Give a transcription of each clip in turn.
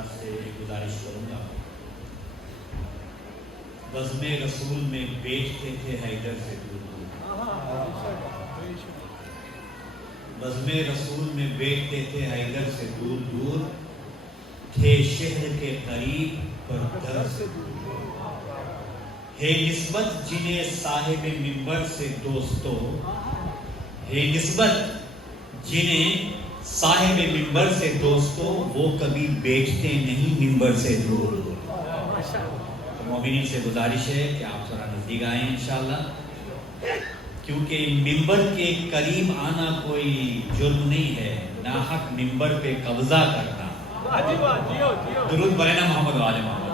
حضرات سے گزارش کروں گا، بزم رسول میں بیچتے تھے حیدر سے دور دور، بزم رسول میں بیچتے تھے حیدر سے دور دور، تھے شہر کے قریب پر در سے دور، ہے نسبت جنہیں صاحب منبر سے دوستو، ہے نسبت جنہیں صاحب منبر سے دوستو، وہ کبھی بیچتے نہیں منبر سے دور دور۔ تو مومنین سے گزارش ہے کہ آپ ذرا نزدیک آئیں انشاءاللہ، کیونکہ منبر کے قریب آنا کوئی جرم نہیں ہے، ناحق منبر پہ قبضہ کرنا۔ درود پڑھیں نا محمد و آل محمد۔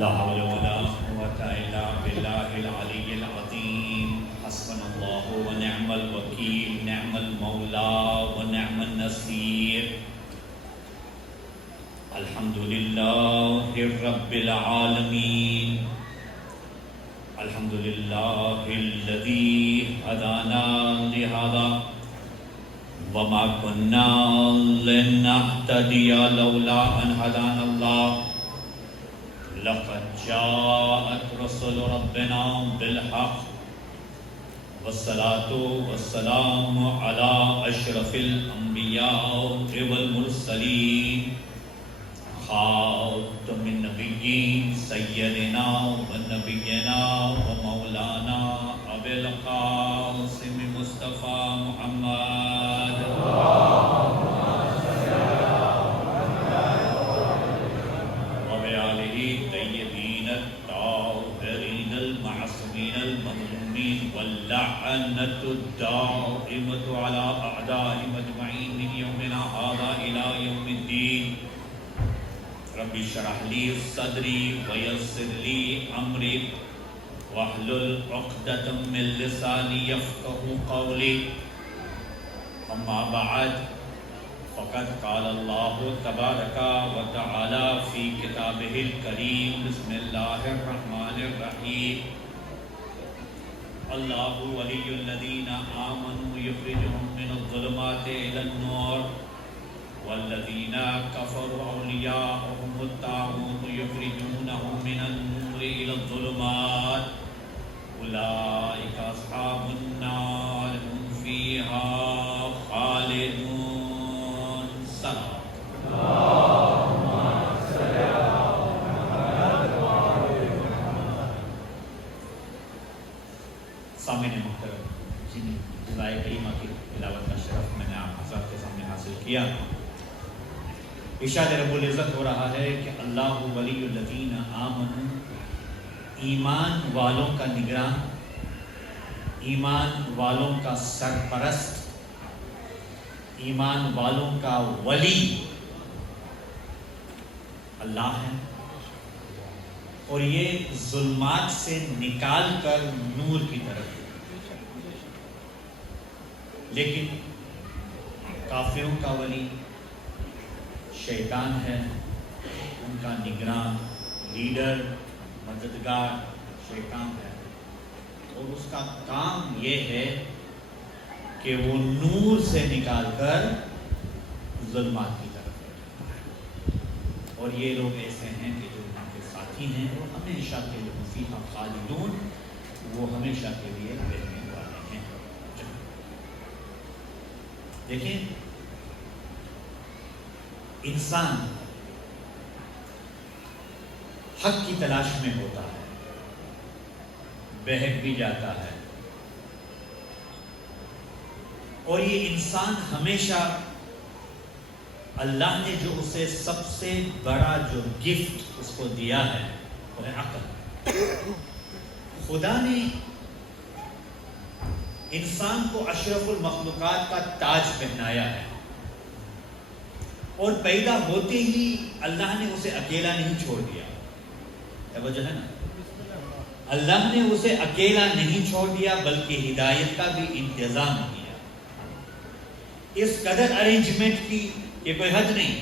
لا حول ولا قوة الا باللہ العلی العظیم، حسبنا اللہ ونعم الوکیل، نعم المولا ونعم النصیر۔ الحمد للہ رب العالمین، الحمد للہ الذی ہدانا لہذا وما كنا لنهتدی لولا ان هدانا اللہ، لقد جاءت رسل ربنا بالحق والصلاة والسلام على اشرف الانبیاء والمرسلین، خاتم النبیین سیدنا ونبینا ومولانا ابی القاسم مصطفیٰ محمد واللعنة الدائمة على أعدائهم أجمعين من يومنا هذا إلى يوم الدين۔ رب اشرح لي صدري ويسر لي أمري واحلل عقدة من لساني يفقهوا قولي، أما بعد فقد قال الله تبارك وتعالى في كتابه الكريم، بسم الله الرحمن الرحيم، اللہ ولی الذین آمنوا یخرجهم من الظلمات إلى النور والذین کفروا اولیاءهم الطاغوت یخرجونهم من النور إلى الظلمات اولئک اصحاب النار هم فیہا خالدون۔ سلام۔ سامعین محترم، جن جزائے کریمہ کی تلاوت کا شرف میں نے آپ حضرات کے سامنے حاصل کیا، ارشاد رب العزت ہو رہا ہے کہ اللہ ولی الذین آمنوا، ایمان والوں کا نگراں، ایمان والوں کا سرپرست، ایمان والوں کا ولی اللہ ہے، اور یہ ظلمات سے نکال کر نور کی طرف۔ لیکن کافروں کا ولی شیطان ہے، ان کا نگراں، لیڈر، مددگار شیطان ہے، اور اس کا کام یہ ہے کہ وہ نور سے نکال کر ظلمات کی طرف لے جاتا ہے۔ اور یہ لوگ ایسے ہیں کہ جو وہاں کے ساتھی ہیں، وہ ہمیشہ کے لیے فیہا خالدون، وہ ہمیشہ کے لیے رہنے والے ہیں۔ دیکھیں، انسان حق کی تلاش میں ہوتا ہے، بہک بھی جاتا ہے، اور یہ انسان ہمیشہ اللہ نے جو اسے سب سے بڑا جو گفٹ اس کو دیا ہے وہ ہے عقل۔ خدا نے انسان کو اشرف المخلوقات کا تاج پہنایا ہے، اور پیدا ہوتے ہی اللہ نے اسے اکیلا نہیں چھوڑ دیا۔ توجہ ہے نا، اللہ نے اسے اکیلا نہیں چھوڑ دیا بلکہ ہدایت کا بھی انتظام کیا۔ اس قدر ارینجمنٹ کی کہ کوئی حد نہیں۔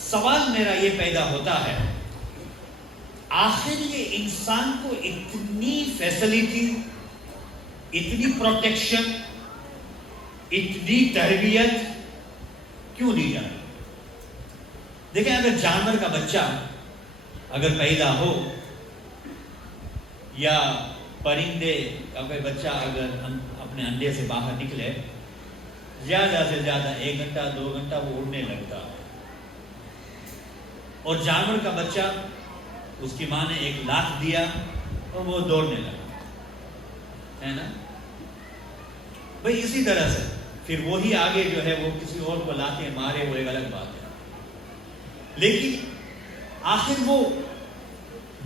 سوال میرا یہ پیدا ہوتا ہے، آخر یہ انسان کو اتنی فیسلٹی، اتنی پروٹیکشن، اتنی تربیت کیوں دی جاتی؟ دیکھیں، اگر جانور کا بچہ اگر پیدا ہو یا پرندے کا کوئی بچہ اگر اپنے انڈے سے باہر نکلے، زیادہ سے زیادہ 1 گھنٹہ 2 گھنٹہ وہ اڑنے لگتا ہے، اور جانور کا بچہ اس کی ماں نے 1 لاکھ دیا اور وہ دوڑنے لگا، ہے نا بھئی؟ اسی طرح سے پھر وہی آگے جو ہے وہ کسی اور کو لاتے مارے، وہ ایک الگ بات ہے، لیکن آخر وہ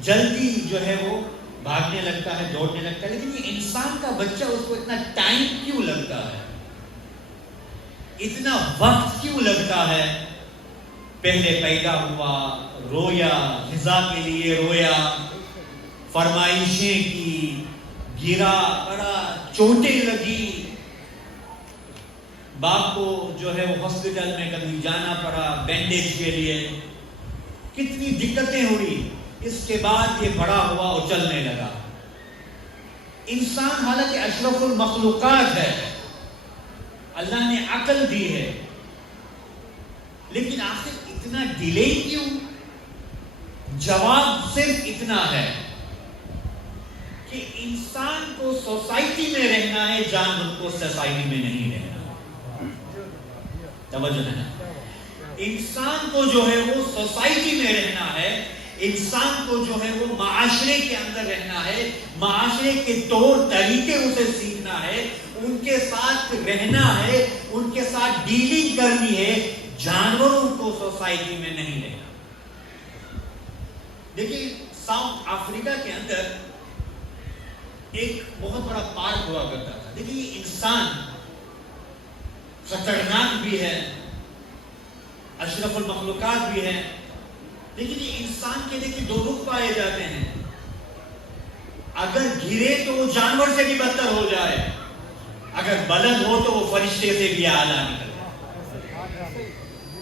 جلدی جو ہے وہ بھاگنے لگتا ہے، دوڑنے لگتا ہے، لیکن یہ انسان کا بچہ اس کو اتنا ٹائم کیوں لگتا ہے، اتنا وقت کیوں لگتا ہے؟ پہلے پیدا ہوا، رویا، غذا کے لیے رویا، فرمائشیں کی، گرا پڑا، چوٹیں لگی، باپ کو جو ہے وہ ہاسپٹل میں کبھی جانا پڑا بینڈیج کے لیے، کتنی دقتیں ہوئی، اس کے بعد یہ بڑا ہوا اور چلنے لگا۔ انسان حالانکہ اشرف المخلوقات ہے، اللہ نے عقل دی ہے، لیکن آخر اتنا ڈیلے کیوں؟ جواب صرف اتنا ہے کہ انسان کو سوسائٹی میں رہنا ہے، جانور کو سوسائٹی میں نہیں رہنا۔ توجہ ہے نا؟ انسان کو جو ہے وہ سوسائٹی میں رہنا ہے، انسان کو جو ہے وہ معاشرے کے اندر رہنا ہے، معاشرے کے طور طریقے اسے سیکھنا ہے، ان کے ساتھ رہنا ہے، ان کے ساتھ ڈیلنگ کرنی ہے، جانوروں کو سوسائٹی میں نہیں رہنا۔ دیکھیں، ساؤتھ افریقہ کے اندر ایک بہت بڑا پارک ہوا کرتا تھا۔ دیکھیں، یہ انسان خطرناک بھی ہے، اشرف المخلوقات بھی ہے، لیکن یہ انسان کے دیکھیں 2 رخ پائے جاتے ہیں، اگر گرے تو وہ جانور سے بھی بدتر ہو جائے، اگر بلند ہو تو وہ فرشتے سے بھی اعلیٰ نکل جائے۔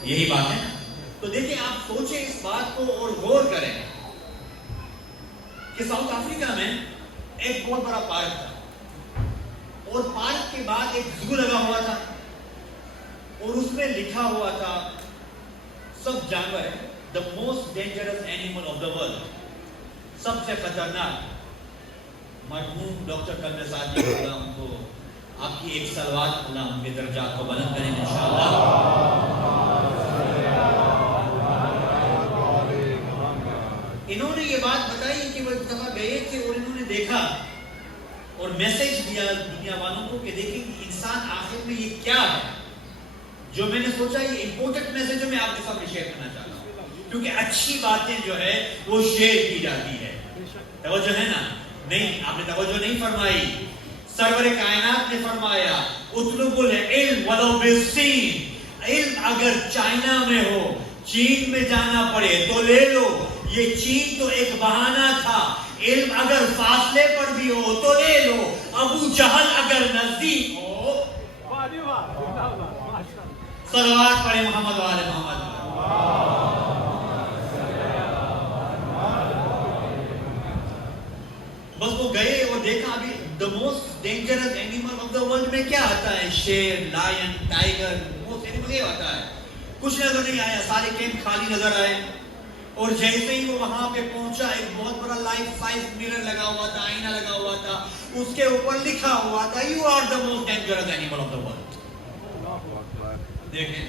یہی بات ہے نا؟ تو دیکھیں، آپ سوچیں اس بات کو اور غور کریں کہ ساؤتھ افریقہ میں ایک بہت بڑا پارک تھا، اور پارک کے بعد ایک زو لگا ہوا تھا، اور اس میں لکھا ہوا تھا سب جانور ہے the most dangerous animal of the world، سب سے خطرناک۔ مرحوم ڈاکٹر کلب صاحب جی، خدا ان کو آپ کی ایک صلوات، اللہ ان کے درجات کو بلند کریں انشاءاللہ۔ انہوں نے یہ بات بتائی کہ وہ ایک دفعہ گئے تھے اور انہوں نے دیکھا اور میسج دیا دنیا والوں کو کہ دیکھیں کہ انسان آخر میں یہ کیا ہے، جو میں نے سوچا یہ امپورٹنٹ میسج ہے، میں آپ کے ساتھ شیئر کرنا چاہتا ہوں، کیونکہ اچھی باتیں جو ہے وہ شیئر کی جاتی ہے۔ توجہ ہے نا؟ نہیں، آپ نے توجہ نہیں فرمائی۔ سرور کائنات نے فرمایا اطلب العلم ولو بالصین، علم اگر چائنا میں ہو، چین میں جانا پڑے تو لے لو، یہ چین تو ایک بہانہ تھا، علم اگر فاصلے پر بھی ہو تو لے لو، ابو جہل اگر نزدیک ہو۔ صلوات پڑھیں محمد وآل محمد۔ بس وہ گئے اور دیکھا ابھی the most dangerous animal of the world میں کیا آتا ہے؟ شیر، لائن، ٹائگر، most animal یہ آتا ہے۔ کچھ نظر نہیں آیا، سارے کیمپ خالی نظر آئے، اور جیسے ہی وہ وہاں پہ پہنچا ایک بہت بڑا لائف سائز میرر لگا ہوا تھا، آئینہ لگا ہوا تھا، اس کے اوپر لکھا ہوا تھا you are the most dangerous animal of the world۔ دیکھیں،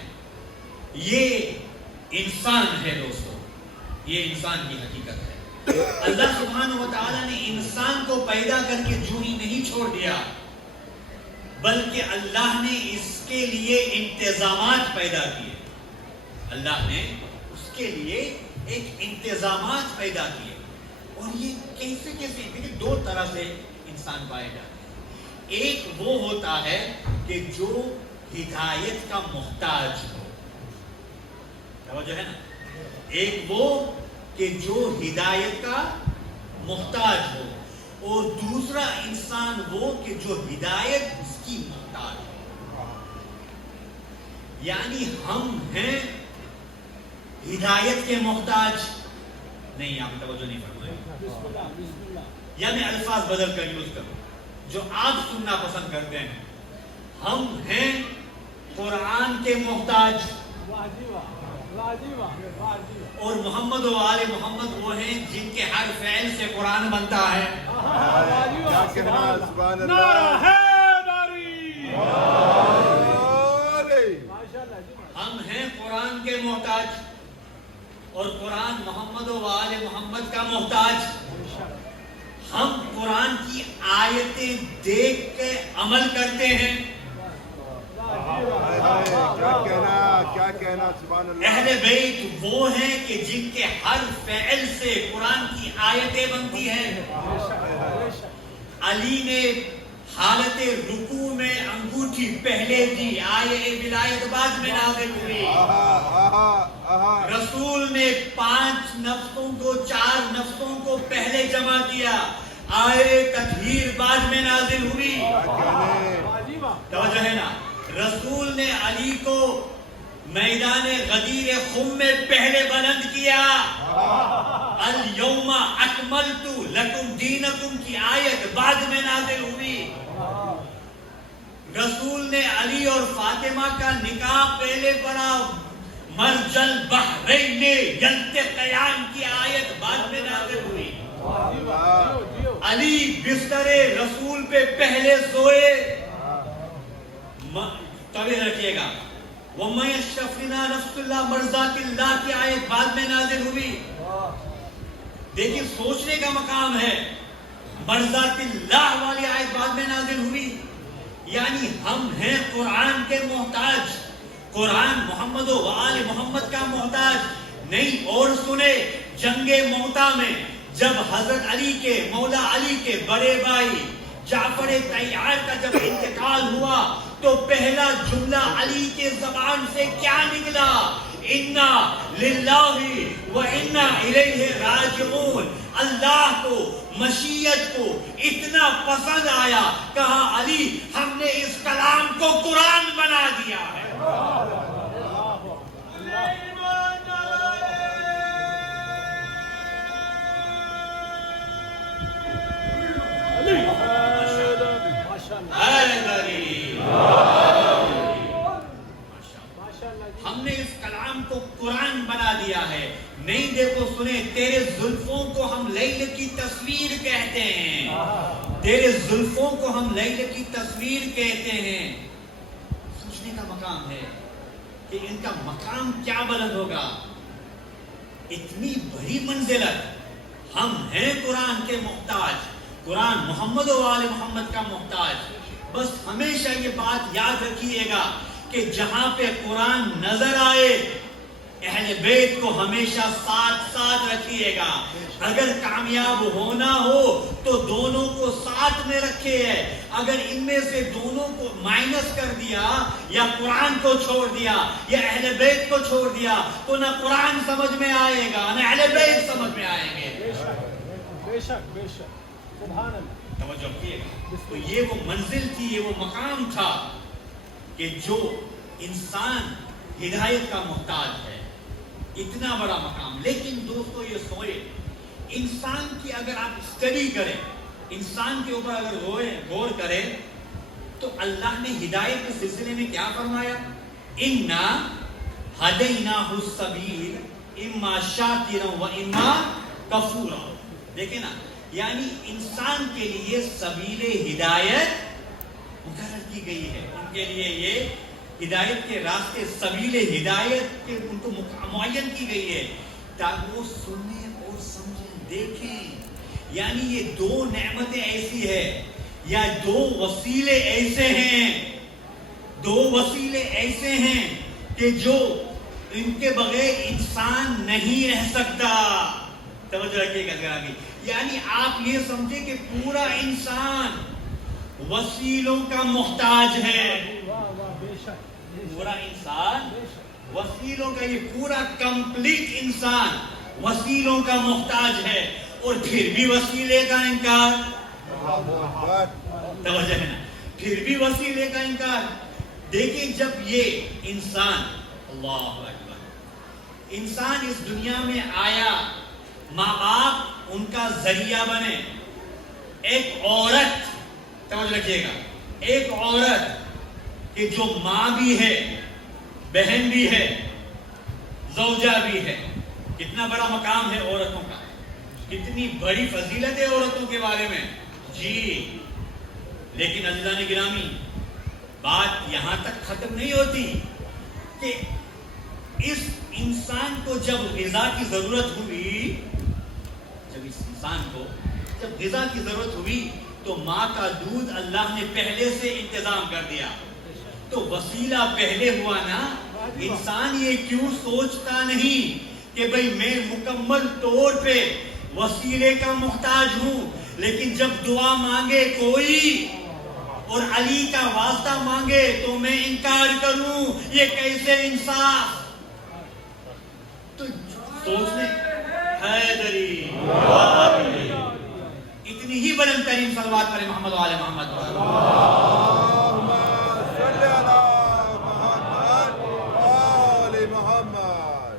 یہ انسان ہے دوستو، یہ انسان کی حقیقت ہے۔ اللہ سبحانہ وتعالی نے انسان کو پیدا کر کے جو ہی نہیں چھوڑ دیا، بلکہ اللہ نے اس کے لیے انتظامات پیدا کیے۔ اللہ نے اس کے لیے ایک انتظامات پیدا کیے، اور یہ کیسے دیکھیں 2 طرح سے انسان پائے جاتے ہیں۔ ایک وہ ہوتا ہے کہ جو ہدایت کا محتاج ہو، توجہ ہے نا؟ ایک وہ کہ جو ہدایت کا محتاج ہو، اور دوسرا انسان وہ کہ جو ہدایت اس کی محتاج ہو۔ یعنی ہم ہیں ہدایت کے محتاج نہیں، آپ توجہ نہیں فرمائے، یا میں الفاظ بدل کر یوز کروں، جو آپ سننا پسند کرتے ہیں. ہم ہیں قرآن کے محتاج، اور محمد و آل محمد وہ ہیں جن کے ہر فعل سے قرآن بنتا ہے. ہم ہیں قرآن کے محتاج، اور قرآن محمد و آل محمد کا محتاج. ہم قرآن کی آیتیں دیکھ کے عمل کرتے ہیں. کیا کہنا سبحان اللہ. اہل بیت وہ ہیں کہ جن کے ہر فعل سے قرآن کی آیتیں بنتی ہیں. علی نے حالت رکوع میں انگوٹھی پہلے دی، آیے ولایت بعد میں نازل ہوئی. رسول نے 5 نفسوں کو 4 نفسوں کو پہلے جمع کیا، آیے تطہیر بعد میں نازل ہوئی. توجہ ہے نا. رسول نے علی کو میدان غدیر خم میں پہلے بلند کیا. الیوم اکملت لکم دینکم کی آیت بعد میں نازل ہوئی. رسول نے علی اور فاطمہ کا نکاح پہلے پڑھا. مرج البحرین یلتقیان کی آیت بعد میں نازل ہوئی. علی بستر رسول پہ پہلے سوئے. توجہ رکھیے گا. وَمَن يَشْتَفِنَا نَفْسُ اللَّهِ مَرْضَاتِ اللَّهِ کی آیت بعد میں نازل ہوئی. دیکھیں سوچنے کا مقام ہے. مرضات اللہ والی آیت بعد میں نازل ہوئی. یعنی ہم ہیں قرآن کے محتاج، قرآن محمد و آل محمد کا محتاج نہیں. اور سنے جنگ موتا میں جب حضرت علی کے مولا علی کے بڑے بھائی جعفر طیار کا جب انتقال ہوا تو پہلا جملہ علی کے زبان سے کیا نکلا؟ انا للہ و انا الیہ راجعون. اللہ کو مشیت کو اتنا پسند آیا، کہا علی ہم نے اس کلام کو قرآن بنا دیا ہے. ہم نے اس کلام کو قرآن بنا دیا ہے. نہیں دیکھو سنے، تیرے زلفوں کو ہم لیل کی تصویر کہتے ہیں. تیرے زلفوں کو ہم لیل کی تصویر کہتے ہیں. سوچنے کا مقام ہے کہ ان کا مقام کیا بلند ہوگا. اتنی بڑی منزلت. ہم ہیں قرآن کے محتاج، قرآن محمد و آل محمد کا محتاج. بس ہمیشہ یہ بات یاد رکھیے گا کہ جہاں پہ قرآن نظر آئے اہل بیت کو ہمیشہ ساتھ ساتھ رکھیے گا. اگر کامیاب ہونا ہو تو دونوں کو ساتھ میں رکھے ہے. اگر ان میں سے دونوں کو مائنس کر دیا، یا قرآن کو چھوڑ دیا یا اہل بیت کو چھوڑ دیا، تو نہ قرآن سمجھ میں آئے گا نہ اہل بیت سمجھ میں آئیں گے. بے شک بے شک سبحان اللہ. توجہ کیے. تو یہ وہ منزل تھی، یہ وہ مقام تھا کہ جو انسان ہدایت کا محتاج ہے. اتنا بڑا مقام. لیکن دوستو یہ سوئے، انسان کی اگر آپ اسٹڈی کریں، انسان کے اوپر اگر غور کریں، تو اللہ نے ہدایت کے سلسلے میں کیا فرمایا؟ اِنَّا هَدَيْنَاهُ السَّبِيلَ اِمَّا شَاكِرًا وَإِمَّا كَفُورًا. دیکھیں نا، یعنی انسان کے لیے سبیل ہدایت مقرر کی گئی ہے. ان کے لیے یہ ہدایت کے راستے سبیل ہدایت کے ان کو معین کی گئی ہے تاکہ وہ سنیں اور سمجھیں، دیکھیں. یعنی یہ 2 نعمتیں ایسی ہے، یا 2 وسیلے ایسے ہیں، 2 وسیلے ایسے ہیں کہ جو ان کے بغیر انسان نہیں رہ سکتا. توجہ رکھیے گا ذرا بھی. یعنی آپ یہ سمجھیں کہ پورا انسان وسیلوں کا محتاج ہے. پورا انسان وسیلوں کا، یہ پورا کمپلیٹ انسان وسیلوں کا محتاج ہے. اور پھر بھی وسیلے کا انکار. توجہ ہے نا، پھر بھی وسیلے کا انکار. دیکھیں جب یہ انسان، اللہ اکبر، انسان اس دنیا میں آیا، ماں باپ ان کا ذریعہ بنے. ایک عورت توجہ رکھیے گا، ایک عورت کہ جو ماں بھی ہے، بہن بھی ہے، زوجہ بھی ہے، کتنا بڑا مقام ہے عورتوں کا، کتنی بڑی فضیلت ہے عورتوں کے بارے میں جی. لیکن عزیزان گرامی، بات یہاں تک ختم نہیں ہوتی کہ اس انسان کو جب غذا کی ضرورت ہوئی، جب غذا کی ضرورت ہوئی تو ماں کا دودھ اللہ نے پہلے سے انتظام کر دیا. تو وسیلہ پہلے ہوا نا. انسان یہ کیوں سوچتا نہیں کہ بھئی میں مکمل طور پہ وسیلے کا محتاج ہوں، لیکن جب دعا مانگے کوئی اور علی کا واسطہ مانگے تو میں انکار کروں، یہ کیسے انصاف؟ تو سوچنے حیدری اتنی ہی بلند ترین صلوات پر محمد و آل محمد اللہم صلی علی محمد و آل محمد.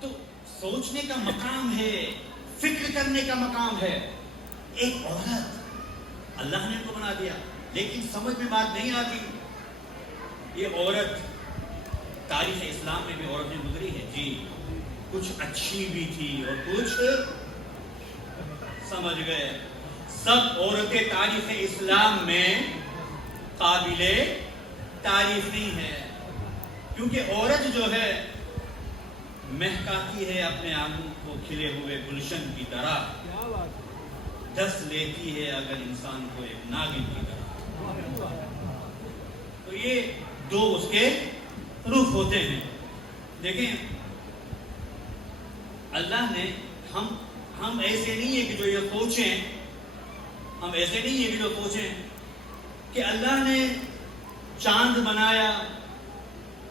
تو سوچنے کا مقام ہے، فکر کرنے کا مقام ہے. ایک عورت اللہ نے ان کو بنا دیا، لیکن سمجھ میں بات نہیں آتی. یہ عورت تاریخ اسلام میں بھی عورتیں گزری ہے جی، کچھ اچھی بھی تھی اور کچھ سمجھ گئے. سب عورتیں تاریخ اسلام میں قابل تعریف نہیں ہے، کیونکہ عورت جو ہے مہکاتی ہے اپنے آنگن کو کھلے ہوئے گلشن کی طرح، ڈس لیتی ہے اگر انسان کو ایک ناگن کی طرح. تو یہ دو اس کے روح ہوتے ہیں. دیکھیں اللہ نے ہم ایسے نہیں ہے کہ جو یہ سوچیں، ہم ایسے نہیں ہے کہ جو سوچیں کہ اللہ نے چاند بنایا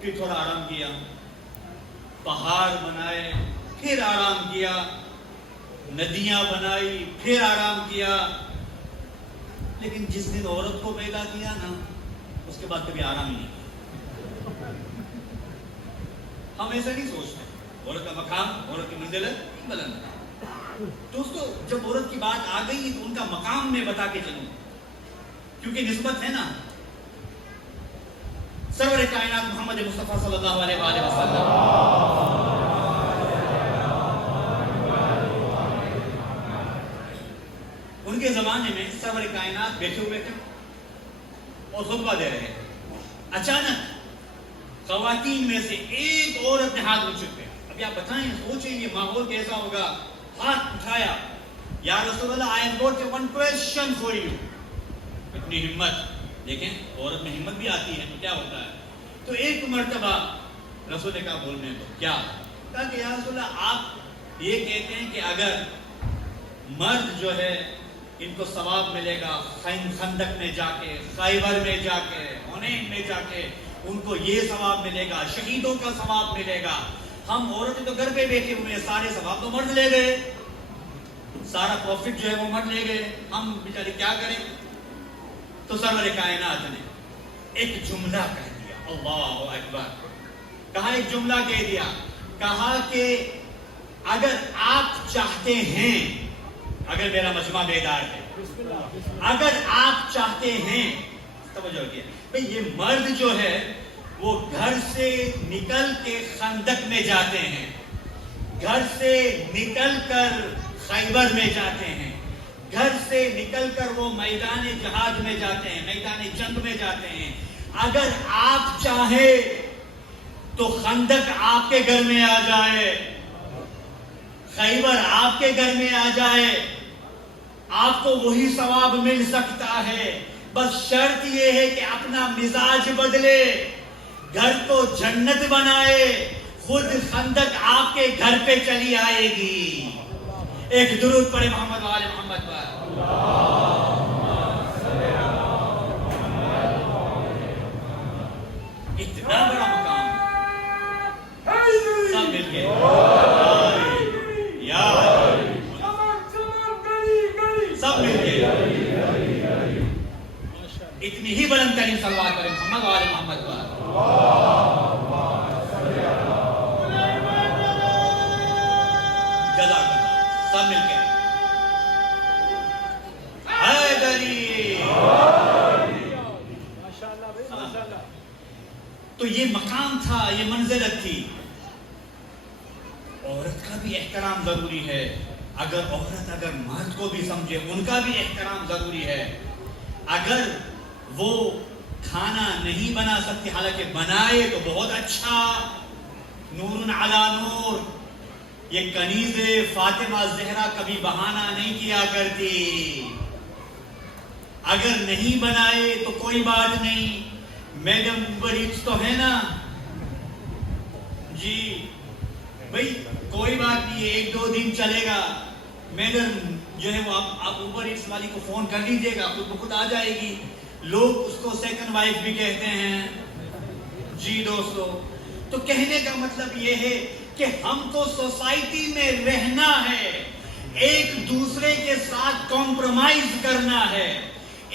پھر تھوڑا آرام کیا، پہاڑ بنائے پھر آرام کیا، ندیاں بنائی پھر آرام کیا، لیکن جس دن عورت کو پیدا کیا نا اس کے بعد کبھی آرام ہی نہیں کیا. ہم ایسا نہیں سوچتے. عورت کا مقام، عورت کی منزلت بلند ہے. دوستو جب عورت کی بات آ گئی تو ان کا مقام میں بتا کے چلوں، کیونکہ نسبت ہے نا سرور کائنات محمد مصطفیٰ صلی اللہ علیہ وآلہ وسلم. ان کے زمانے میں سرور کائنات بیٹھے ہوئے تھے اور خطبہ دے رہے ہیں. اچانک خواتین میں سے ایک عورت نے ہاتھ اونچے کیا. ابھی آپ بتائیں، سوچیں یہ ماحول کیسا ہوگا. ہاتھ اٹھایا، یا رسول اللہ I have got one question for you. اتنی ہمت. دیکھیں عورت میں ہمت بھی آتی ہے تو کیا ہوتا ہے. تو ایک مرتبہ رسول نے کہا بولنے کو کیا کہا کہ یا رسول اللہ آپ یہ کہتے ہیں کہ اگر مرد جو ہے ان کو ثواب ملے گا خندق میں جا کے، خیبر میں جا کے، حنین میں جا کے ان کو یہ ثواب ملے گا، شہیدوں کا ثواب ملے گا. ہم عورتیں تو گھر پہ بیٹھے ہوئے ہیں، سارے ثواب تو مرد لے گئے، سارا پروفٹ جو ہے وہ مرد لے گئے، ہم بیچارے کیا کریں. تو سرور کائنات نے ایک جملہ کہہ دیا، اللہ اکبر. کہا ایک جملہ کہہ دیا، کہا کہ اگر آپ چاہتے ہیں، اگر میرا مجمع بیدار ہے، اگر آپ چاہتے ہیں، توجہ رکھیے بھئی یہ مرد جو ہے وہ گھر سے نکل کے خندق میں جاتے ہیں، گھر سے نکل کر خیبر میں جاتے ہیں، گھر سے نکل کر وہ میدان جہاد میں جاتے ہیں، میدان جنگ میں جاتے ہیں. اگر آپ چاہیں تو خندق آپ کے گھر میں آ جائے، خیبر آپ کے گھر میں آ جائے، آپ کو وہی ثواب مل سکتا ہے. بس شرط یہ ہے کہ اپنا مزاج بدلے، گھر کو جنت بنائے، خود خندق آپ کے گھر پہ چلی آئے گی. ایک درود پڑھے محمد و آل محمد پر. اتنا بڑا مقام سب مل کے سب مل کے اتنی ہی بلند ترین صلوات پڑھے محمد و آل محمد پر. جزاک اللہ. سب مل کے حیدری تو یہ مقام تھا, یہ منزلت تھی. عورت کا بھی احترام ضروری ہے. اگر عورت اگر مرد کو بھی سمجھے, ان کا بھی احترام ضروری ہے. اگر وہ کھانا نہیں بنا سکتی, حالانکہ بنائے تو بہت اچھا, نور علی نور. یہ کنیز فاطمہ زہرا کبھی بہانہ نہیں کیا کرتی. اگر نہیں بنائے تو کوئی بات نہیں, میڈم اوبر ایٹس تو ہے نا جی, بھئی کوئی بات نہیں, 1-2 دن چلے گا. میڈم جو ہے وہ آپ اوبر ایٹس والی کو فون کر لیجئے گا, خود بخود آ جائے گی. لوگ اس کو سیکنڈ وائف بھی کہتے ہیں جی دوستو. تو کہنے کا مطلب یہ ہے کہ ہم کو سوسائٹی میں رہنا ہے, ایک دوسرے کے ساتھ کمپرومائز کرنا ہے,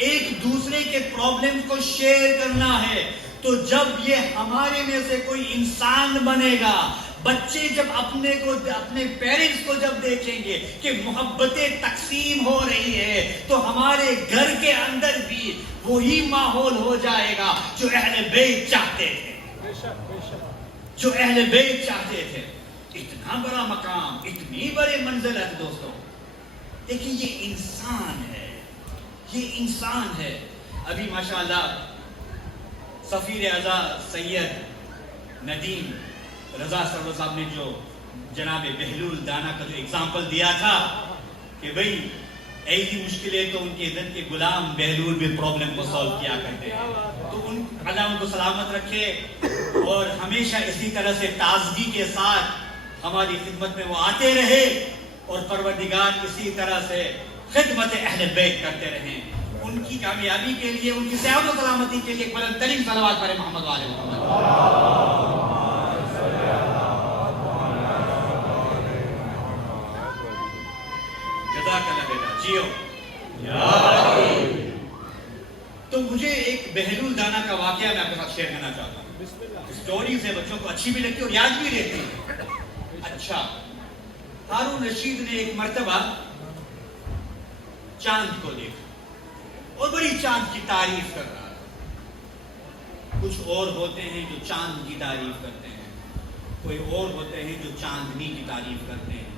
ایک دوسرے کے پرابلم کو شیئر کرنا ہے. تو جب یہ ہمارے میں سے کوئی انسان بنے گا, بچے جب اپنے پیرنٹس کو جب دیکھیں گے کہ محبتیں تقسیم ہو رہی ہے, تو ہمارے گھر کے اندر بھی وہی ماحول ہو جائے گا جو اہل بیت چاہتے تھے, جو اہل بیت چاہتے تھے. اتنا بڑا مقام, اتنی بڑے منزلت دوستوں. دیکھیں یہ انسان ہے, یہ انسان ہے. ابھی ماشاءاللہ سفیر اعظم سید ندیم رضا سرور صاحب نے جو جناب بہلول دانا کا جو اگزامپل دیا تھا کہ بھئی ایسی مشکلیں تو ان کے دن کے غلام بہلول بھی پرابلم کو سالو کیا کرتے ہیں. تو اللہ ان کو سلامت رکھے اور ہمیشہ اسی طرح سے تازگی کے ساتھ ہماری خدمت میں وہ آتے رہے, اور پروردگار اسی طرح سے خدمت اہل بیت کرتے رہیں. ان کی کامیابی کے لیے, ان کی صحت و سلامتی کے لیے بلند ترین صلوات پڑھیں محمد و آل محمد. جزاک اللہ بیٹا, جیو. تو مجھے ایک بہلول دانا کا واقعہ میں آپ کے ساتھ شیئر کرنا چاہتا ہوں. اسٹوریز ہے, بچوں کو اچھی بھی لگتی ہے اور یاد بھی رہتی ہے. اچھا, ہارون رشید نے ایک مرتبہ چاند کو دیکھا اور بڑی چاند کی تعریف کر رہا تھا. کچھ اور ہوتے ہیں جو چاند کی تعریف کرتے ہیں, کوئی اور ہوتے ہیں جو چاندنی کی تعریف کرتے ہیں.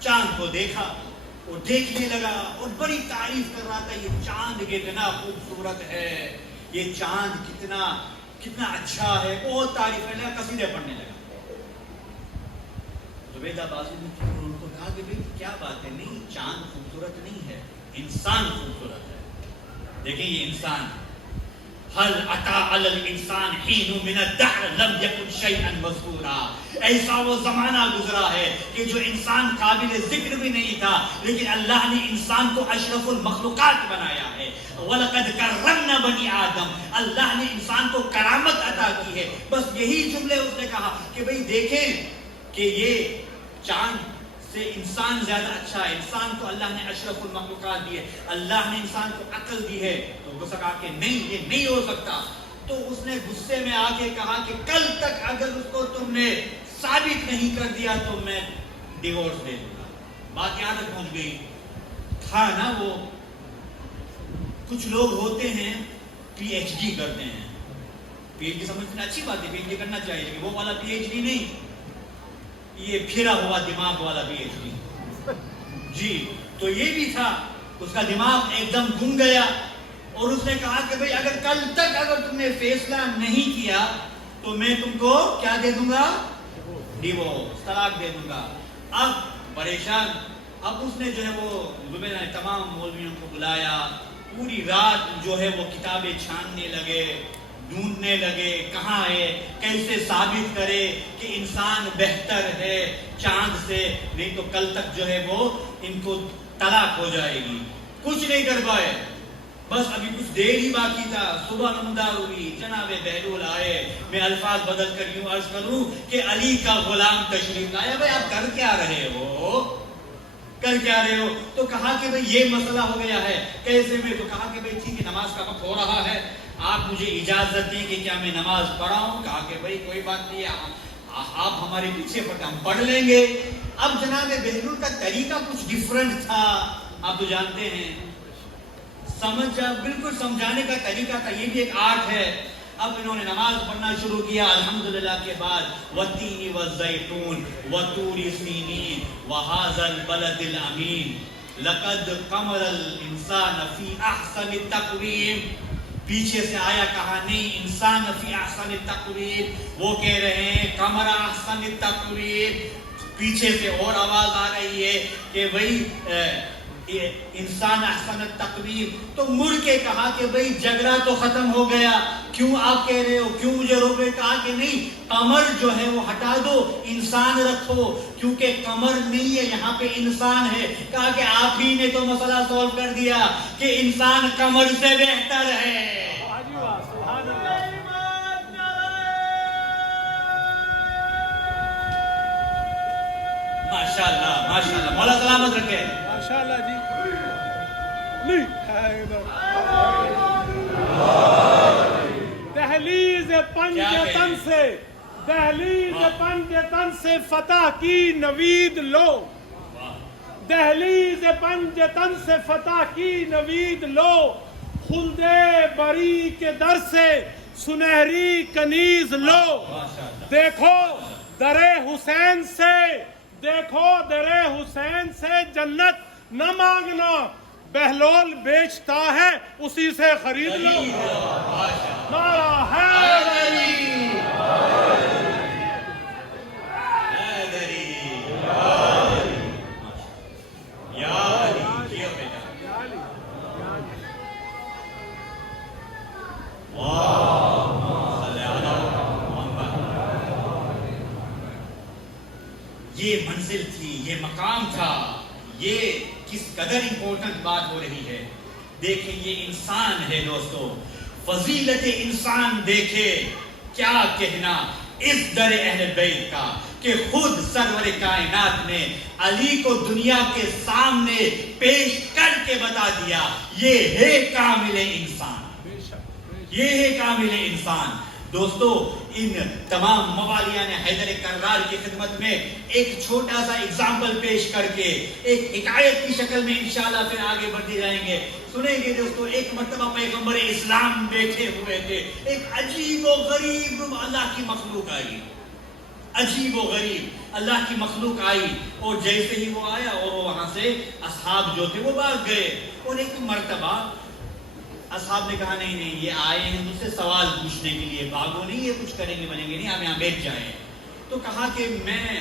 چاند کو دیکھا اور دیکھنے لگا اور بڑی تعریف کر رہا تھا, یہ چاند کتنا خوبصورت ہے, یہ چاند کتنا اچھا ہے, بہت تعریف کرنے لگا, قصیدے پڑھنے لگا. زبیدہ بازی نے ان کو کہا کہ بھئی کیا بات ہے, نہیں چاند خوبصورت نہیں ہے, انسان خوبصورت ہے. دیکھیں یہ انسان, هل اتى على الانسان حين من الدهر لم يكن شيئا مذكورا. ایسا وہ زمانہ گزرا ہے کہ جو انسان قابل ذکر بھی نہیں تھا, لیکن اللہ نے انسان کو اشرف المخلوقات بنایا ہے. وَلَقَدْ كَرَّمْنَا بَنِي آدم, اللہ نے انسان کو کرامت عطا کی ہے. بس یہی جملے اس نے کہا کہ بھئی دیکھیں کہ یہ چاند سے انسان زیادہ اچھا ہے. انسان کو اللہ نے اشرف المخلوقات دی ہے, اللہ نے انسان کو عقل دی ہے. تو وہ کہا کہ نہیں, یہ نہیں ہو سکتا. تو اس نے غصے میں آ کے کہا کہ کل تک اگر اس کو تم نے ثابت نہیں کر دیا تو میں ڈیورس دے دوں گا. بات یہاں تک پہنچ گئی تھا نا. وہ کچھ لوگ ہوتے ہیں پی ایچ ڈی کرتے ہیں. پی ایچ ڈی سمجھنا اچھی بات ہے, پی ایچ ڈی کرنا چاہیے, لیکن وہ والا پی ایچ ڈی نہیں, یہ پھرا ہوا دماغ والا پی ایچ ڈی جی. تو یہ بھی تھا, اس کا دماغ ایک دم گم گیا اور اس نے کہا کہ بھئی اگر کل تک اگر تم نے فیصلہ نہیں کیا تو میں تم کو کیا دے دوں گا, ڈیورس, طلاق دے دوں گا. اب پریشان, اب اس نے جو ہے وہ زبیدہ نے تمام مولویوں کو بلایا, پوری رات جو ہے وہ کتابیں چھاننے لگے, ڈھونڈنے لگے کہاں ہے, کیسے ثابت کرے کہ انسان بہتر ہے چاند سے, نہیں تو کل تک جو ہے وہ ان کو طلاق ہو جائے گی. کچھ نہیں کر پائے. بس ابھی کچھ دیر ہی باقی تھا, صبح نمودار ہوئی, جناب بہلول آئے. میں الفاظ بدل کر یوں عرض کروں کہ علی کا غلام تشریف لایا. بھائی آپ کر کیا رہے ہو, کر کیا رہے ہو؟ تو کہا کہ بھئی یہ مسئلہ ہو گیا ہے. کیسے میں؟ تو کہا کہ بھئی ٹھیک ہے, نماز کا وقت ہو رہا ہے, آپ مجھے اجازت دیں کہ کیا میں نماز پڑھاؤں؟ کہا کہ بھئی کوئی بات نہیں, آپ ہمارے پیچھے پڑھیں, ہم پڑھ لیں گے. اب جناب بہلول کا طریقہ کچھ ڈیفرنٹ تھا, آپ تو جانتے ہیں, بالکل سمجھانے کا طریقہ تھا. یہ بھی ایک آرٹ ہے. اب انہوں نے نماز پڑھنا شروع کیا الحمدللہ کے بعد والتین والزیتون وطور سینین وہذا البلد الامین لقد قمر الانسان فی احسن تقویم. پیچھے سے آیا کہا نہیں انسان فی احسن تقویم، وہ کہہ رہے ہیں قمر احسن تقویم. پیچھے سے اور آواز آ رہی ہے کہ بھئی انسان احسن التقویم. تو مڑ کے کہا کہ بھئی جھگڑا تو ختم ہو گیا، کیوں آپ کہہ رہے ہو، کیوں مجھے روک رہے؟ کہا کہ نہیں قمر جو ہے وہ ہٹا دو، انسان رکھو، کیونکہ قمر نہیں ہے یہاں پہ انسان ہے. کہا کہ آپ ہی نے تو مسئلہ سولو کر دیا کہ انسان قمر سے بہتر ہے. سبحان اللہ. ماشاءاللہ ماشاءاللہ، مولا سلامت رکھے. ماشاءاللہ جی. دہلیز پنجتن سے، دہلیز پنجتن سے فتح کی نوید لو، دہلیز پنجتن سے فتح کی نوید لو، خلد بری کے در سے سنہری کنیز لو. دیکھو در حسین سے، دیکھو در حسین سے جنت نہ مانگنا، بہلول بیچتا ہے اسی سے خرید لو. نعرہ حیدری. یہ منزل تھی، یہ مقام تھا، یہ کس قدر امپورٹنٹ بات ہو رہی ہے. دیکھیں یہ انسان ہے دوستو، فضیلت انسان دیکھے، کیا کہنا اس در اہل بیت کا کہ خود سرور کائنات نے علی کو دنیا کے سامنے پیش کر کے بتا دیا یہ ہے کامل انسان، یہ ہے کامل انسان. دوستو ان تمام موالیان حیدر کرار کی خدمت میں ایک چھوٹا سا اگزامپل پیش کر کے ایک حکایت کی شکل میں انشاءاللہ پھر آگے بڑھتے جائیں گے. سنیں گے دوستو، ایک مرتبہ پیغمبر اسلام بیٹھے ہوئے تھے، ایک عجیب و غریب اللہ کی مخلوق آئی، عجیب و غریب اللہ کی مخلوق آئی، اور جیسے ہی وہ آیا اور وہاں سے اصحاب جو تھے وہ بھاگ گئے. اور ایک مرتبہ اصحاب نے کہا نہیں نہیں یہ آئے ہیں مجھ سے سوال پوچھنے کے لیے، بھاگو نہیں، یہ کچھ کریں گے بنیں گے نہیں، آپ یہاں بیٹھ جائیں. تو کہا کہ میں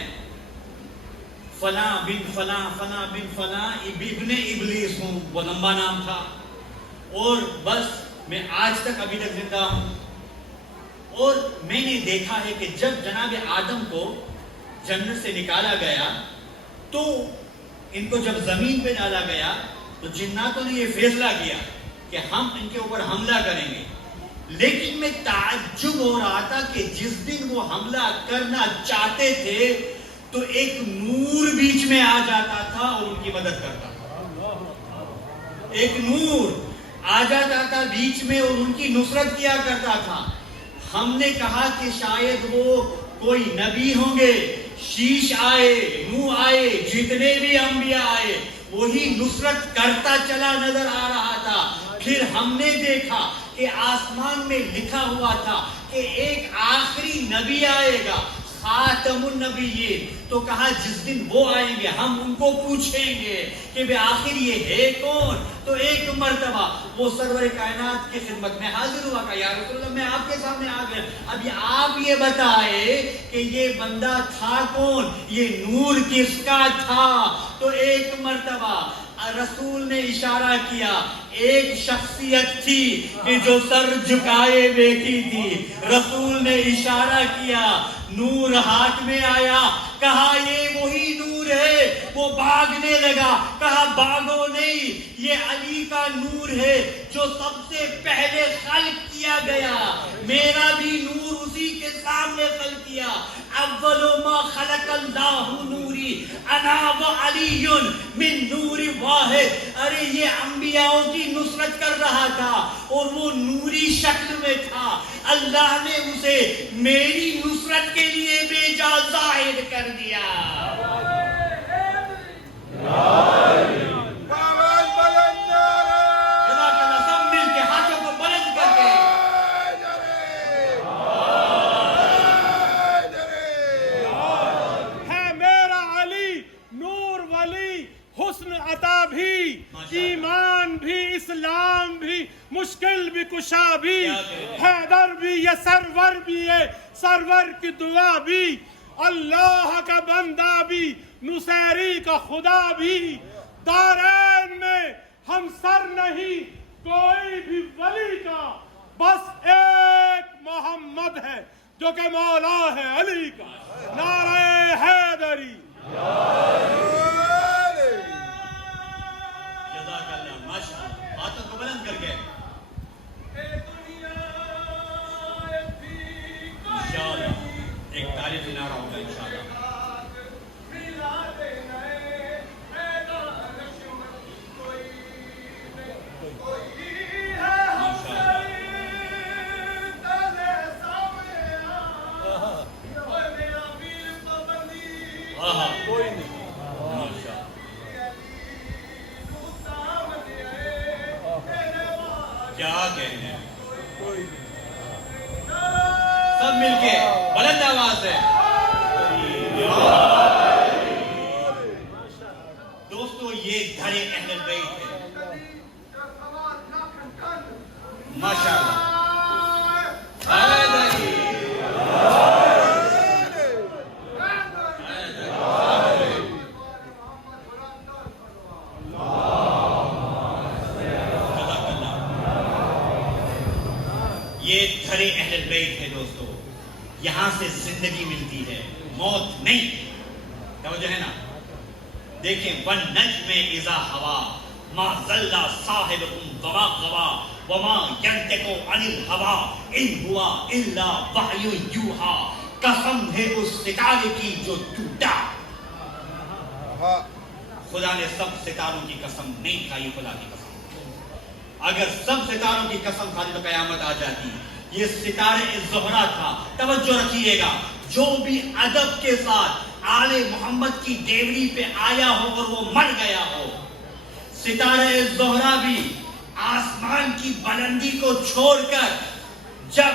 فلاں بن فلاں فلاں بن فلاں ابن ابلیس ہوں، وہ لمبا نام تھا، اور بس میں آج تک ابھی تک زندہ ہوں. اور میں نے دیکھا ہے کہ جب جناب آدم کو جنت سے نکالا گیا تو ان کو جب زمین پہ ڈالا گیا تو جناتوں نے یہ فیصلہ کیا کہ ہم ان کے اوپر حملہ کریں گے. لیکن میں تعجب ہو رہا تھا کہ جس دن وہ حملہ کرنا چاہتے تھے تو ایک نور بیچ میں آ جاتا تھا اور ان کی مدد کرتا تھا. ایک نور آ جاتا تھا بیچ میں اور ان کی نصرت کیا کرتا تھا. ہم نے کہا کہ شاید وہ کوئی نبی ہوں گے، شیش آئے، نوح آئے، جتنے بھی انبیاء آئے وہی نصرت کرتا چلا نظر آ رہا تھا. پھر ہم نے دیکھا کہ آسمان میں لکھا ہوا تھا کہ ایک آخری نبی آئے گا، خاتم النبیین. تو کہا جس دن وہ آئیں گے ہم ان کو پوچھیں گے کہ بے آخر یہ ہے کون. تو ایک مرتبہ وہ سرور کائنات کی خدمت میں حاضر ہوا کہ یا رسول اللہ میں آپ کے سامنے آ گیا، اب آپ یہ بتائے کہ یہ بندہ تھا کون، یہ نور کس کا تھا. تو ایک مرتبہ رسول نے اشارہ کیا، ایک شخصیت تھی کہ جو سر جھکائے بیٹھی تھی. رسول نے اشارہ کیا، نور ہاتھ میں آیا، کہا یہ وہی نور ہے. وہ بھاگنے لگا، کہا بھاگو نہیں، یہ علی کا نور ہے جو سب سے پہلے خلق کیا گیا. میرا بھی نور اسی کے سامنے خلق کیا. اول ما خلق اللہ نوری انا و علی من نور واحد. ارے یہ انبیاءوں کی نصرت کر رہا تھا اور وہ نوری شکل میں تھا. اللہ نے اسے میری نصرت کے لیے بھیجا، ظاہر کر دیا. سب مل کے ہاتھوں کو بلند کر کے کشا بھی، حیدر بھی، یہ سرور بھی ہے، سرور کی دعا بھی، اللہ کا بندہ بھی، نصیری کا خدا بھی، دارین میں ہم سر نہیں کوئی بھی ولی کا، بس ایک محمد ہے جو کہ مولا ہے علی کا، نعرہ حیدری۔ جزاک اللہ، ماشاءاللہ، ہاتھوں کو بلند کر کے انشاءاللہ ایک تاریخی نعرہ ہوگا انشاءاللہ۔ کوئی نہیں، کیا کہنے ہیں، کوئی نہیں۔ سب مل کے بلند آواز ہے۔ دوستو یہ دھڑے اہل بیت ہے، ماشاءاللہ۔ حیدری یہ دھڑے اہل بیت ہے دوستو، یہاں سے زندگی ملتی ہے، موت نہیں۔ توجہ ہے نا؟ دیکھیں وَالنَّجْمِ إِذَا هَوَىٰ مَا ضَلَّ صَاحِبُكُمْ وَمَا غَوَىٰ وَمَا يَنطِقُ عَنِ الْهَوَىٰ إِنْ هُوَ إِلَّا وَحْيٌ يُوحَىٰ۔ قسم ہے اس ستارے کی جو ٹوٹا۔ خدا نے سب ستاروں کی قسم نہیں کھائی، خدا کی قسم۔ اگر سب ستاروں کی قسم کھاتی تو قیامت آ جاتی۔ یہ ستارے زہرا تھا۔ توجہ رکھیے گا، جو بھی ادب کے ساتھ آل محمد کی ڈیوری پہ آیا ہو اور وہ مر گیا ہو، ستارے زہرا بھی آسمان کی بلندی کو چھوڑ کر جب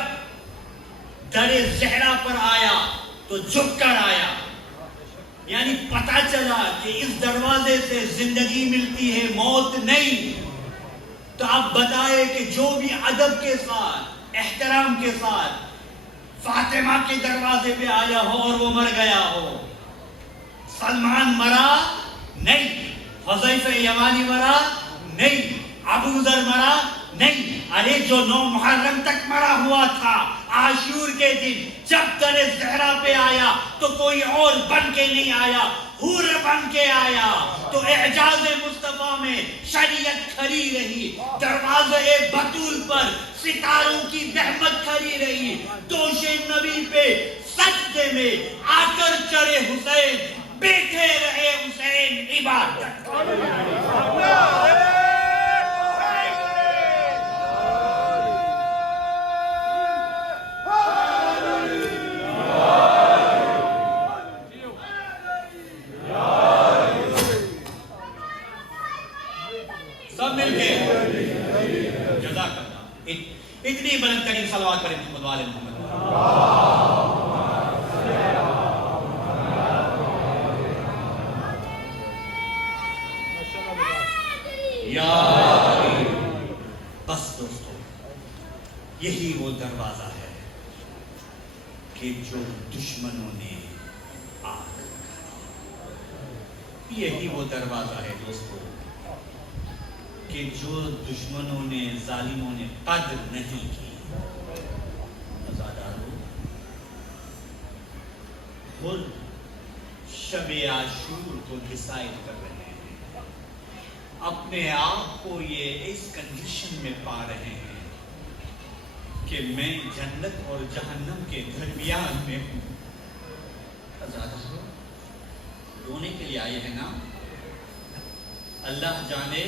در زہرا پر آیا تو جھک کر آیا، یعنی پتا چلا کہ اس دروازے سے زندگی ملتی ہے، موت نہیں۔ تو آپ بتائے کہ جو بھی ادب کے ساتھ، احترام کے ساتھ فاطمہ کے دروازے پہ آیا ہو اور وہ مر گیا ہو، سلمان مرا نہیں، حذیفہ یمانی مرا نہیں، ابو ذر مرا نہیں، ارے جو 9 محرم تک مرا ہوا تھا، عاشور کے دن جب در زہرا پہ آیا تو کوئی اور بن کے نہیں آیا، حور بن کے آیا۔ تو اعجاز مصطفیٰ میں شریعت کھڑی رہی، دروازے بطول پر ستاروں کی رحمت کھڑی رہی، دوش نبی پہ سجدے میں آ کر چڑھے حسین، بیٹھے رہے حسین عبادت۔ سب مل کے جزاک اللہ، اتنی بلند ترین صلوات پر محمد والے محمد۔ یا بس دوستو، یہی وہ دروازہ ہے کہ جو دشمنوں نے آگ لگائی، یہی وہ دروازہ ہے دوستو کہ جو دشمنوں نے، ظالموں نے قدر نہیں کی۔ عزادارو، خود شب عاشور کو ڈیسائیڈ کر رہے ہیں، اپنے آپ کو یہ اس کنڈیشن میں پا رہے ہیں کہ میں جنت اور جہنم کے درمیان میں ہوں۔ عزادارو، رونے کے لیے آئے ہیں نا؟ اللہ جانے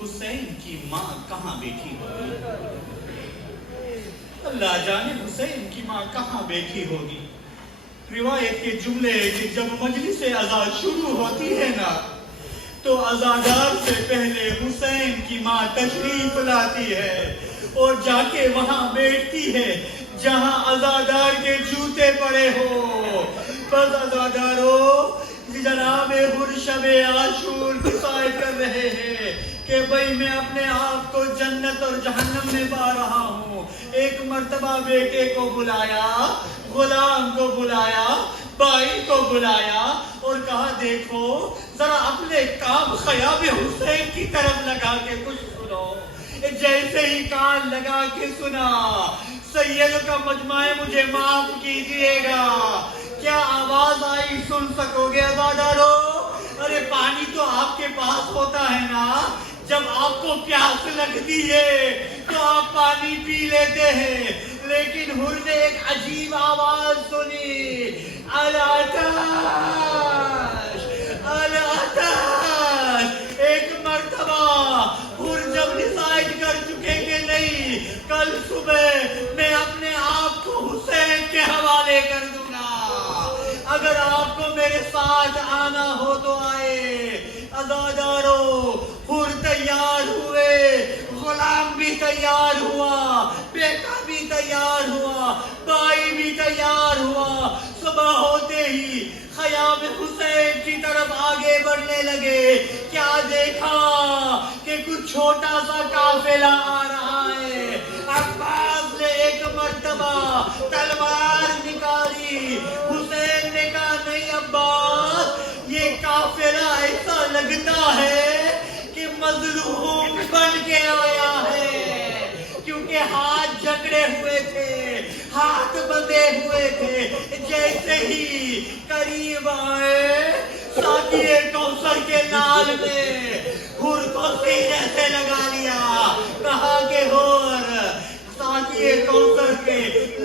حسین کی ماں کہاں بیٹھی ہوگی، اللہ جانے حسین کی ماں کہاں بیٹھی ہوگی۔ روایت کے جملے کہ جب مجلس عزا شروع ہوتی ہے نا تو عزادار سے پہلے حسین کی ماں تشریف لاتی ہے اور جا کے وہاں بیٹھتی ہے جہاں عزادار کے جوتے پڑے ہو۔ بس عزادارو، جناب حر شب عاشور ڈیسائیڈ کر رہے ہیں کہ بھئی میں اپنے آپ کو جنت اور جہنم میں پا رہا ہوں. ایک مرتبہ بیٹے کو بلایا, غلام کو بلایا, بھائی کو بلایا اور کہا دیکھو ذرا اپنے کام خیام حسین کی طرف لگا کے کچھ سنو. جیسے ہی کان لگا کے سنا, سید کا مجمع مجھے معاف کیجئے گا, کیا آواز آئی سن سکو گے ازادارو؟ ارے پانی تو آپ کے پاس ہوتا ہے نا, جب آپ کو پیاس لگتی ہے تو آپ پانی پی لیتے ہیں, لیکن حر نے ایک عجیب آواز سنی, الاتش الاتش. ایک مرتبہ حر جب ڈیسائیڈ کر چکے کہ نہیں کل صبح میں اپنے آپ کو حسین کے حوالے کر دوں گا, اگر آپ کو میرے ساتھ آنا ہو تو آئے. عزادارو حر تیار ہوئے, غلام بھی تیار ہوا, بیٹا بھی تیار ہوا, بھائی بھی تیار ہوا. صبح ہوتے ہی خیام حسین کی طرف آگے بڑھنے لگے. کیا دیکھا کہ کچھ چھوٹا سا قافلہ آ رہا ہے. عباس نے ایک مرتبہ تلوار نکالی. حسین نے کہا نہیں عباس, یہ قافلہ ایسا لگتا ہے کہ مظلوم بن کے آیا ہے, کیونکہ ہاتھ جکڑے ہوئے تھے, ہاتھ بندھے ہوئے تھے. جیسے ہی قریب آئے ساقی کوثر کے نال میں حر کو سینے سے لگا لیا. کہا کہ حر, ساقی کوثر کے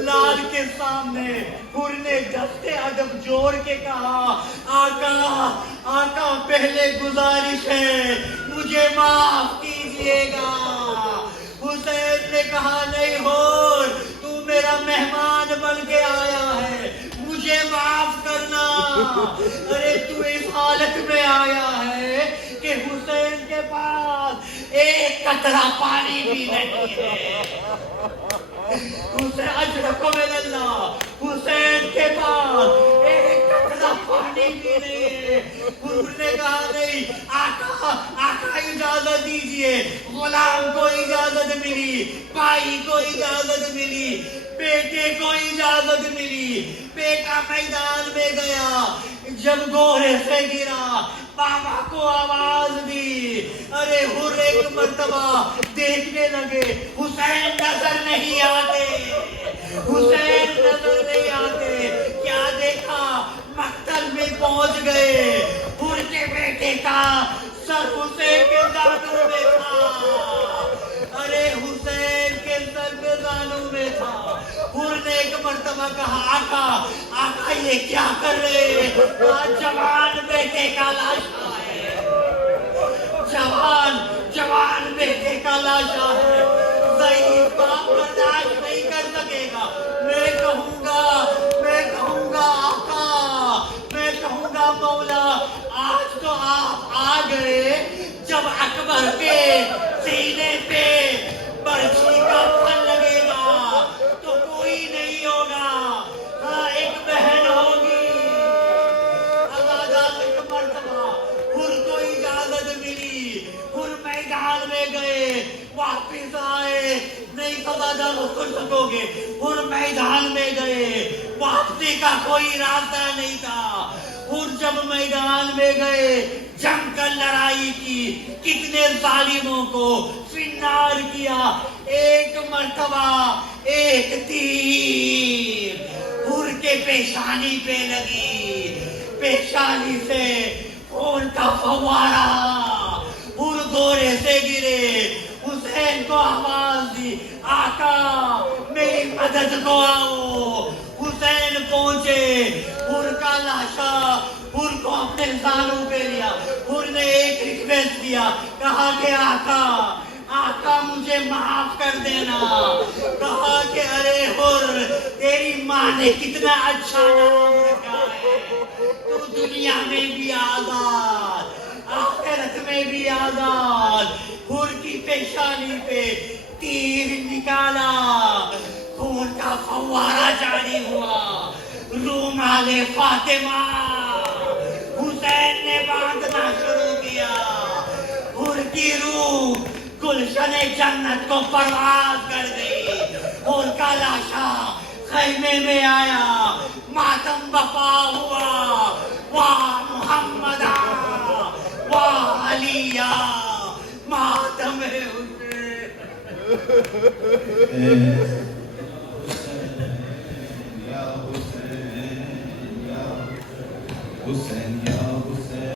لال کے سامنے حر نے دستے ادب جوڑ کے کہا, آقا آقا پہلے گزارش ہے مجھے معاف کیجئے گا. حسین نے کہا نہیں حر, تو میرا مہمان بن کے آیا ہے, مجھے معاف کرنا. ارے تو اس حالت میں آیا ہے کہ حسین کے پاس ایک قطرہ پانی بھی نہیں ہے. حسین اجرکم اللہ, حسین کے پاس ایک قطرہ پانی بھی نہیں ہے. حضور نے کہا نہیں آقا, آقا اجازت دیجئے. غلام کو اجازت ملی, بھائی کو اجازت ملی, بیٹے کو اجازت ملی. بیٹا میدان میں گیا, جب گوہرے سے گرا بابا کو آواز دی. ارے حر ایک مرتبہ دیکھنے لگے, حسین نظر نہیں آتے, حسین نظر نہیں آتے. کیا دیکھا, مقتل میں پہنچ گئے. حر کے بیٹے کا سر حسین کے دانوں میں تھا. ارے حسین کے سر کے دانوں میں تھا. حر نے ایک مرتبہ کہا آقا آقا یہ کیا کر رہے ہیں, جوان بیٹے کا لاشا ہے, جوان بیٹے کا لاشا ہے. ضعیف باپ برداشت نہیں کر سکے گا. میں کہوں گا آقا, میں کہوں گا مولا, آج تو آپ آ گئے جب اکبر کے سینے پہ برچھی کا پھل لگے گا تو کوئی نہیں ہوگا, ہاں ایک بہن ہوگی. آزاد ایک مرتبہ حر کو اجازت ملی. حر میدان میں گئے, واپس آئے, نہیں سزادہ سن سکو گے. حر میدان میں گئے, واپسی کا کوئی راستہ نہیں تھا. حر جب میدان میں گئے, جم کر لڑائی کی, کتنے ظالموں کو فنار کیا. ایک مرتبہ ایک تیر حر کے پیشانی پہ لگی, پیشانی سے خون کا فوارہ. حر گورے سے گرے. حسین کو آواز دی, آقا میری مدد کو آؤ. حسین پہنچے, حر کا لاشا حر کو اپنے زانوں پہ لیا. حر نے ایک ریکویسٹ کیا, کہا کہ آقا مجھے معاف کر دینا. کہا کہ ارے حر تیری ماں نے کتنا اچھا نام رکھا ہے, تو دنیا میں بھی آزاد, آخرت میں بھی آزاد. حر کی پیشانی پہ تیر نکالا, خون کا فوارہ جاری ہوا. رومال فاطمہ حسین نے باندھنا شروع کیا. حر کی روح گلشن جنت کو پرواز کر گئی. ان کا لاشا خیمے میں آیا, ماتم بپا ہوا. واہ محمدہ واہ علیہ ماتم حسین.